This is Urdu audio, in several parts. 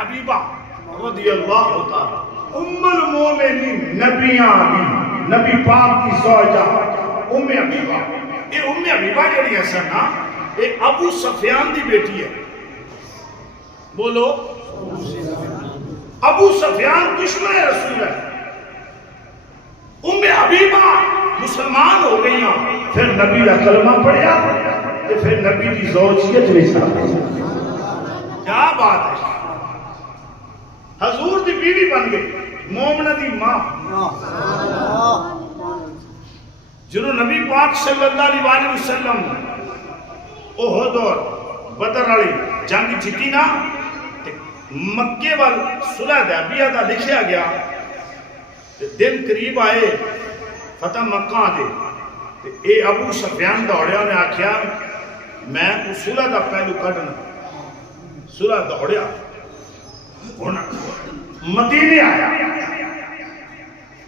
حبیبہ رضی اللہ تعالی ام المومنین نبیاں بھی نبی پاک کی زوجہ ام حبیبہ، یہ ام حبیبہ جڑی ہے سر نا یہ ابو سفیان دی بیٹی ہے. بولو ابو سفیان دشمن رسول ہے. ام حبیبہ مسلمان ہو گئی ہیں، پھر نبی کا کلمہ پڑھیا تو پھر نبی کی زوجیت میں چاہ گئی. کیا بات ہے، حضور دی بیوی بن گئی، مومنہ دی ماں. جنہوں نبی پاک صلی اللہ علیہ وسلم احد اور بدر والی جنگ جیتی نا، مکے وال صلح حدیبیہ دا لکھیا گیا، دن قریب آئے فتح مکہ دے، اے ابو سفیان دوڑیا نے آکھیا میں کو صلح دا پہلو کٹنا. صلح دوڑیا مدینے آیا،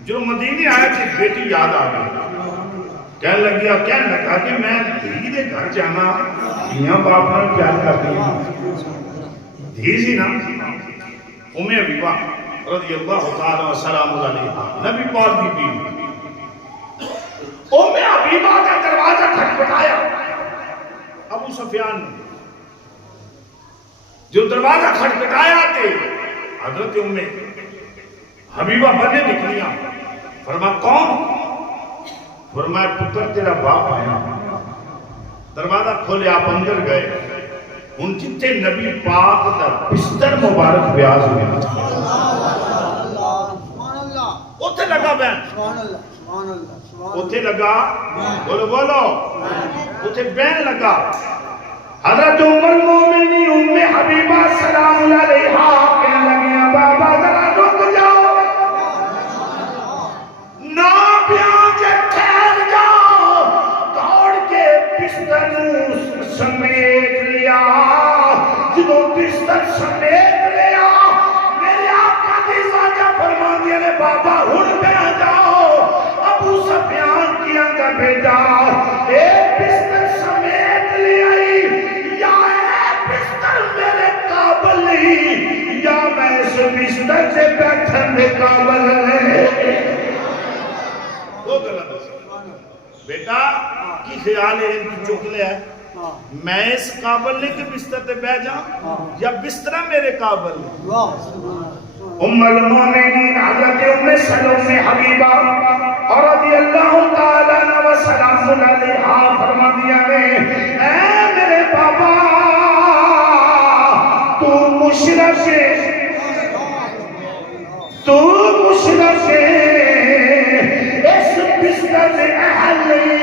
جو مدینے آیا تھی بیٹی یاد آ گئی، کہنے لگا کہ میں دھی دے گھر جانا، دھیاں باپ نے پیار کرتی ہیں، دھی سی نا ام حبیبہ رضی اللہ تعالی وسلام علیہ نبی پاک کی بیوی. ام حبیبہ کا دروازہ کھٹکھٹایا ابو سفیان نے. جو دروازہ کھٹکھٹایا تھے حضرت ام حبیبہ بنے نکلیاں. فرمایا کون؟ فرمایا پتر تیرا باپ آیا. دروازہ کھولے آپ اندر گئے. ان جتے نبی پاک دا بستر مبارک بیاز ہوئے اوتھے لگا بین، اوتھے لگا بولو اوتھے بین لگا. حضرت ام المومنین ام حبیبہ سلام علیہا کہنے لگیاں بابا ذرا رک جاؤ، نہ پیاجے ٹھہر جاؤ. دوڑ کے بستر سمیٹ لیا. جدو بستر سمیٹ لیا میرے آقا دی زوجہ فرما دیا نے بابا ہن بیٹھ جاؤ. ابو سفیان کی انگا بھیجا، اے بستر سمیٹ لیا یا اے بستر میرے قابل نہیں یا میں اس بستر سے بیٹھنے قابل نہیں. وہ غلط ہے بیٹا کی خیال ہے ان کی چکلے ہے میں اس قابل نہیں کہ بستر تے بیٹھ جاؤں یا بسترہ میرے قابل نہیں. ام المومنین حضرت ام سلم حبیبہ رضی اللہ تعالیٰ عنہ و سلام علیہا فرما دیا نے اے میرے بابا تو مشرف اس بستر اہل نہیں